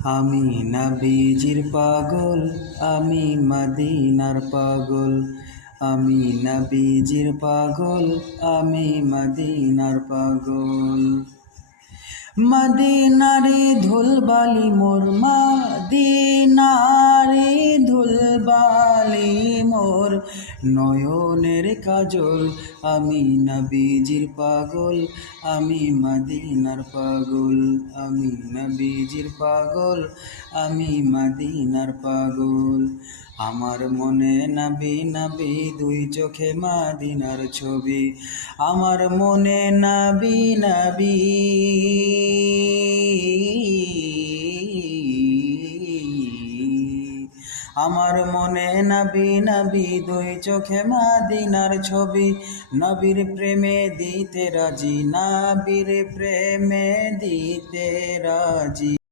আমি নবীজির পাগল, আমি মদিনার পাগল। আমি নবীজির পাগল, আমি মদিনার পাগল। মদিনারে ধুলবালি মোর, মদিনারে ধুলবালি মোর নয়নের কাজল। আমি নবীজির পাগল, আমি মদিনার পাগল। আমি নবীজির পাগল, আমি মদিনার পাগল। আমার মনে নবী নবী, দুই চোখে মদিনার ছবি। আমার মনে নবী নবী, আমার মনে নবী নবী, দুই চোখে মদিনার ছবি। নবীর প্রেমে দিতে রাজি, নবীর প্রেমে দিতে রাজি।